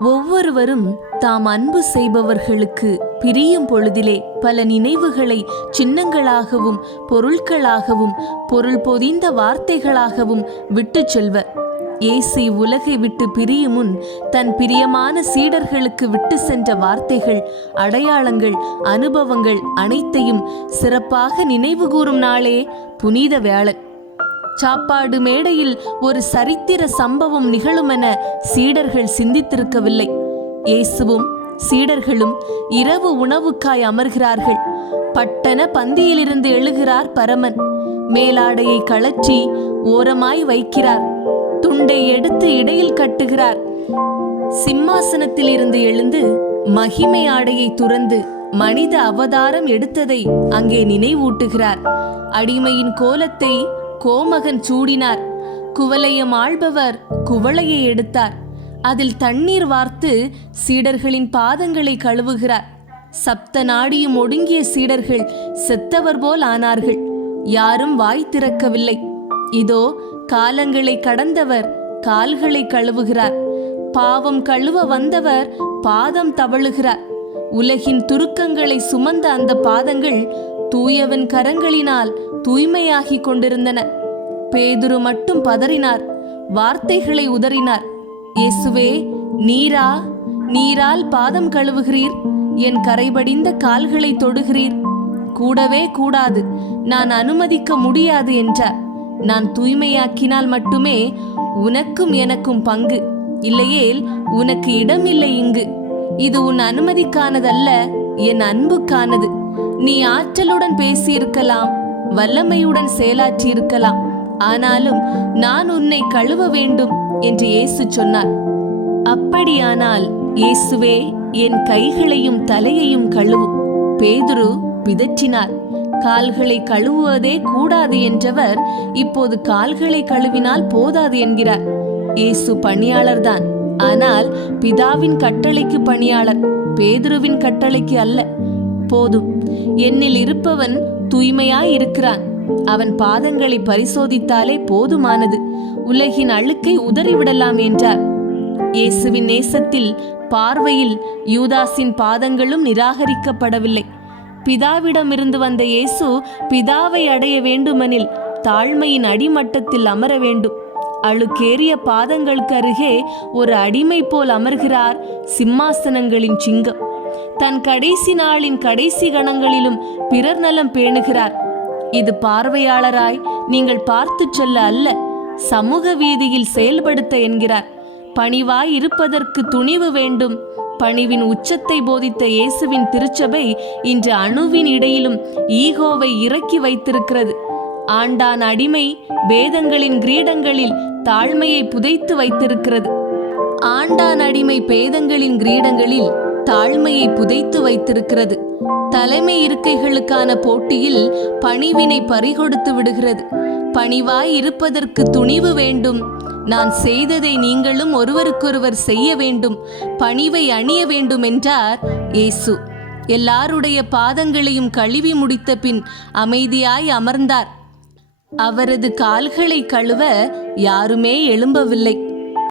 ஒவ்வொருவரும் தாம் அன்பு செய்பவர்களுக்கு பிரியும் பொழுதிலே பல நினைவுகளை சின்னங்களாகவும் பொருட்களாகவும் பொருள் பொதிந்த வார்த்தைகளாகவும் விட்டுச் செல்வர். இயேசு உலகை விட்டு பிரியும் முன் தன் பிரியமான சீடர்களுக்கு விட்டு சென்ற வார்த்தைகள் அடையாளங்கள் அனுபவங்கள் அனைத்தையும் சிறப்பாக நினைவுகூரும் நாளே புனித வேளன் சாப்பாடு மேடையில் ஒரு சரித்திர சம்பவம் நிகழுமென சீடர்கள் சிந்தித்திருக்கவில்லை. இயேசுவும் சீடர்களும் இரவு உணவுக்காய் அமர்கிறார்கள். பட்டண பந்தியிலிருந்து எழுகிறார் பரமன். மேலாடையை கழற்றி ஓரமாய் வைக்கிறார். துண்டை எடுத்து இடையில் கட்டுகிறார். சிம்மாசனத்தில் இருந்து எழுந்து மகிமை ஆடையை துறந்து மனித அவதாரம் எடுத்ததை அங்கே நினைவூட்டுகிறார். அடிமையின் கோலத்தை கோமகன் சூடினார். குவலையம் ஆள்பவர் குவளையை எடுத்தார். அதில் தண்ணீர் வார்த்து சீடர்களின் பாதங்களை கழுவுகிறார். சப்த நாடியும் ஒடுங்கிய சீடர்கள் செத்தவர் போல் ஆனார்கள். யாரும் வாய் திறக்கவில்லை. இதோ காலங்களை கடந்தவர் கால்களை கழுவுகிறார். பாவம் கழுவ வந்தவர் பாதம் தவழுகிறார். உலகின் துருக்கங்களை சுமந்த அந்த பாதங்கள் தூயவன் கரங்களினால் தூய்மையாகிக் கொண்டிருந்தன. பேதுரு மட்டும் பதறினார். வார்த்தைகளை உதறினார். இயேசுவே நீரா? நீரால் பாதம் கழுவுகிறீர். என் கரைபடிந்த கால்களை தொடுகிறீர். கூடவே கூடாது. நான் அனுமதிக்க முடியாது என்றார். நான் தூய்மையாக்கினால் மட்டுமே உனக்கும் எனக்கும் பங்கு. இல்லையேல் உனக்கு இடம் இல்லை இங்கு. இது உன் அனுமதிக்கானதல்ல என் அன்புக்கானது. நீ ஆற்றலுடன் பேசியிருக்கலாம். வல்லமையுடன் செயலாற்றியிருக்கலாம். ஆனாலும் நான் உன்னை கழுவ வேண்டும் என்று இயேசு சொன்னார். அப்படியானால் இயேசுவே என் கைகளையும் தலையையும் கழுவும் பேதுரு பிதற்றினார் கால்களை கழுவுவதே கூடாது என்றவர் இப்போது கால்களை கழுவினால் போதாது என்கிறார். இயேசு பணியாளர்தான். ஆனால் பிதாவின் கட்டளைக்கு பணியாளர் பேதுருவின் கட்டளைக்கு அல்ல. போதும். என்னில் இருப்பவன் தூய்மையாய் இருக்கிறான் அவன் பாதங்களை பரிசோதித்தாலே போதுமானது. உலகின் அழுக்கை உதறிவிடலாம் என்றார். இயேசுவின் நேசத்தில் பார்வையில் யூதாஸின் பாதங்களும் நிராகரிக்கப்படவில்லை. பிதாவிடமிருந்து வந்த இயேசு பிதாவை அடைய வேண்டுமெனில் தாழ்மையின் அடிமட்டத்தில் அமர வேண்டும். அழுக்கேறிய பாதங்களுக்கு அருகே ஒரு அடிமை போல் அமர்கிறார் சிம்மாசனங்களின் சிங்கம். தன் கடைசி நாளின் கடைசி கணங்களிலும் பிறர் நலம் பேணுகிறார். இது பார்வையாளராய் நீங்கள் பார்த்துச் செல்ல அல்ல சமூக வீதியில் செயல்படுத்த என்கிறார். பணிவாய் இருப்பதற்கு துணிவு வேண்டும். பணிவின் உச்சத்தை போதித்த இயேசுவின் திருச்சபை இன்று அணுவின் இடையிலும் ஈகோவை இறக்கி வைத்திருக்கிறது. ஆண்டான் அடிமை வேதங்களின் கிரீடங்களில் தாழ்மையை புதைத்து வைத்திருக்கிறது. ஆண்டான் அடிமை பேதங்களின் கிரீடங்களில் தாழ்மையை புதைத்து வைத்திருக்கிறது. தலைமை இருக்கைகளுக்கான போட்டியில் பணிவினை பறிகொடுத்து விடுகிறது. பணிவாய் இருப்பதற்கு துணிவு வேண்டும். நான் செய்ததை நீங்களும் ஒருவருக்கொருவர் செய்ய வேண்டும். பணிவை அணிய வேண்டும் என்றார் இயேசு. எல்லாருடைய பாதங்களையும் கழுவி முடித்த பின் அமைதியாய் அமர்ந்தார். அவரது கால்களை கழுவ யாருமே எழும்பவில்லை.